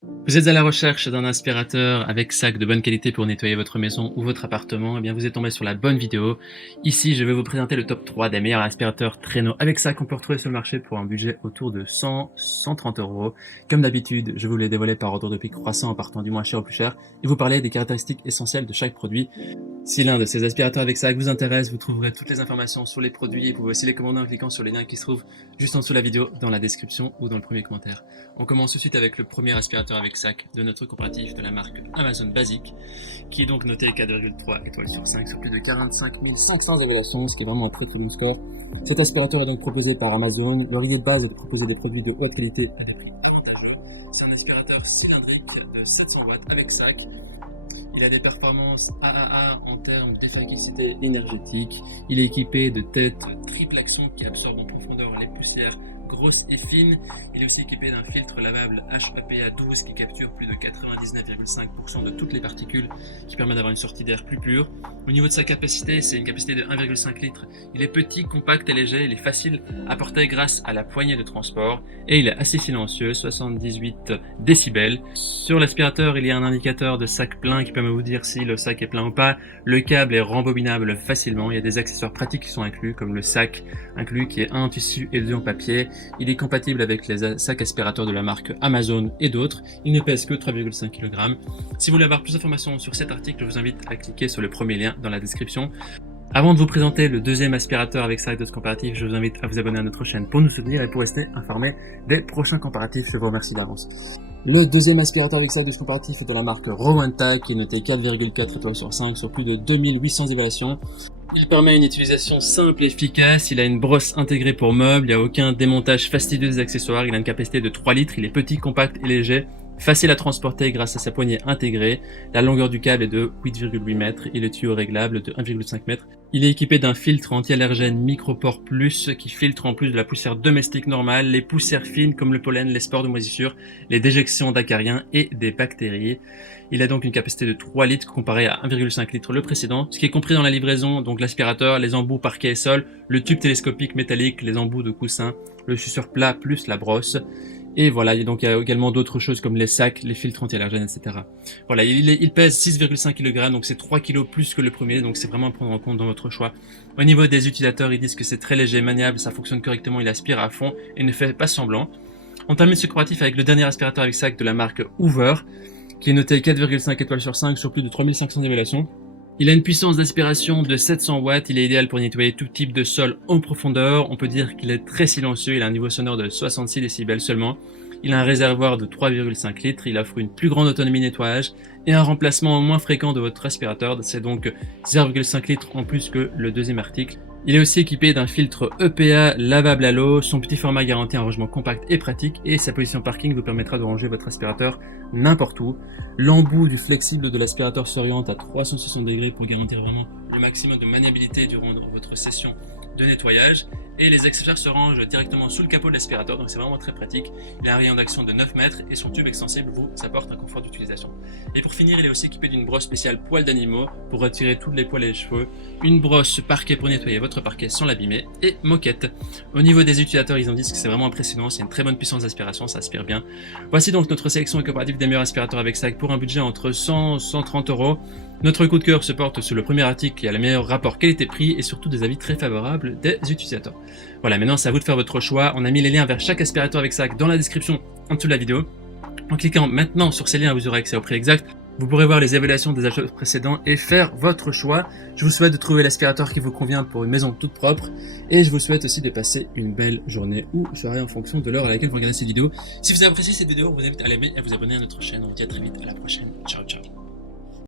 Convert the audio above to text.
Vous êtes à la recherche d'un aspirateur avec sac de bonne qualité pour nettoyer votre maison ou votre appartement? Eh bien, vous êtes tombé sur la bonne vidéo. Ici, je vais vous présenter le top 3 des meilleurs aspirateurs traîneaux avec sac qu'on peut retrouver sur le marché pour un budget autour de 100-130 euros. Comme d'habitude, je vous les dévoilais par ordre de prix croissant en partant du moins cher au plus cher et vous parler des caractéristiques essentielles de chaque produit. Si l'un de ces aspirateurs avec sac vous intéresse, vous trouverez toutes les informations sur les produits et vous pouvez aussi les commander en cliquant sur les liens qui se trouvent juste en dessous de la vidéo, dans la description ou dans le premier commentaire. On commence tout de suite avec le premier aspirateur avec sac de notre comparatif de la marque Amazon Basic, qui est donc noté 4,3 étoiles sur 5 sur plus de 45 500 évaluations, ce qui est vraiment un très très bon score. Cet aspirateur est donc proposé par Amazon. Leur idée de base est de proposer des produits de haute qualité à des prix avantageux. C'est un aspirateur cylindrique de 700 watts avec sac. Il a des performances AAA en termes d'efficacité énergétique. Il est équipé de têtes triple action qui absorbent en profondeur les poussières grosses et fines. Il est aussi équipé d'un filtre lavable HEPA 12 qui capture plus de 99,5% de toutes les particules, qui permet d'avoir une sortie d'air plus pure. Au niveau de sa capacité, c'est une capacité de 1,5 litres. Il est petit, compact et léger. Il est facile à porter grâce à la poignée de transport et il est assez silencieux, 78 décibels. Sur l'aspirateur, il y a un indicateur de sac plein qui permet de vous dire si le sac est plein ou pas. Le câble est rembobinable facilement. Il y a des accessoires pratiques qui sont inclus, comme le sac inclus qui est un en tissu et deux en papier. Il est compatible avec les sacs aspirateurs de la marque Amazon et d'autres. Il ne pèse que 3,5 kg. Si vous voulez avoir plus d'informations sur cet article, je vous invite à cliquer sur le premier lien dans la description. Avant de vous présenter le deuxième aspirateur avec sac de ce comparatif, je vous invite à vous abonner à notre chaîne pour nous soutenir et pour rester informé des prochains comparatifs. Je vous remercie d'avance. Le deuxième aspirateur avec sac de ce comparatif est de la marque Rowenta qui est noté 4,4 étoiles sur 5 sur plus de 2800 évaluations. Il permet une utilisation simple et efficace, il a une brosse intégrée pour meubles, il n'y a aucun démontage fastidieux des accessoires, il a une capacité de 3 litres, il est petit, compact et léger, facile à transporter grâce à sa poignée intégrée, la longueur du câble est de 8,8 mètres et le tuyau réglable de 1,5 mètre. Il est équipé d'un filtre anti-allergène Micropore Plus qui filtre en plus de la poussière domestique normale, les poussières fines comme le pollen, les spores de moisissure, les déjections d'acariens et des bactéries. Il a donc une capacité de 3 litres comparé à 1,5 litres le précédent, ce qui est compris dans la livraison, donc l'aspirateur, les embouts parquet et sol, le tube télescopique métallique, les embouts de coussin, le suceur plat plus la brosse. Et voilà, il y a également d'autres choses comme les sacs, les filtres anti-allergènes, etc. Voilà, il pèse 6,5 kg, donc c'est 3 kg plus que le premier, donc c'est vraiment à prendre en compte dans votre choix. Au niveau des utilisateurs, ils disent que c'est très léger, maniable, ça fonctionne correctement, il aspire à fond et ne fait pas semblant. On termine ce comparatif avec le dernier aspirateur avec sac de la marque Hoover, qui est noté 4,5 étoiles sur 5 sur plus de 3500 évaluations. Il a une puissance d'aspiration de 700 watts, il est idéal pour nettoyer tout type de sol en profondeur. On peut dire qu'il est très silencieux, il a un niveau sonore de 66 décibels seulement. Il a un réservoir de 3,5 litres, il offre une plus grande autonomie nettoyage et un remplacement moins fréquent de votre aspirateur, c'est donc 0,5 litres en plus que le deuxième article. Il est aussi équipé d'un filtre EPA lavable à l'eau, son petit format garantit un rangement compact et pratique et sa position parking vous permettra de ranger votre aspirateur n'importe où. L'embout du flexible de l'aspirateur s'oriente à 360 degrés pour garantir vraiment le maximum de maniabilité durant votre session de nettoyage et les accessoires se rangent directement sous le capot de l'aspirateur, donc c'est vraiment très pratique. Il a un rayon d'action de 9 mètres et son tube extensible vous apporte un confort d'utilisation. Et pour finir, il est aussi équipé d'une brosse spéciale poils d'animaux pour retirer tous les poils et les cheveux, une brosse parquet pour nettoyer votre parquet sans l'abîmer et moquette. Au niveau des utilisateurs, ils en disent que c'est vraiment impressionnant, c'est une très bonne puissance d'aspiration, ça aspire bien. Voici donc notre sélection comparative des meilleurs aspirateurs avec sac pour un budget entre 100 et 130 euros. Notre coup de cœur se porte sur le premier article qui a le meilleur rapport qualité-prix et surtout des avis très favorables des utilisateurs. Voilà, maintenant c'est à vous de faire votre choix. On a mis les liens vers chaque aspirateur avec sac dans la description en dessous de la vidéo. En cliquant maintenant sur ces liens, vous aurez accès au prix exact. Vous pourrez voir les évaluations des achats précédents et faire votre choix. Je vous souhaite de trouver l'aspirateur qui vous convient pour une maison toute propre. Et je vous souhaite aussi de passer une belle journée ou soirée en fonction de l'heure à laquelle vous regardez cette vidéo. Si vous avez apprécié cette vidéo, on vous invite à l'aimer et à vous abonner à notre chaîne. On vous dit à très vite, à la prochaine. Ciao, ciao.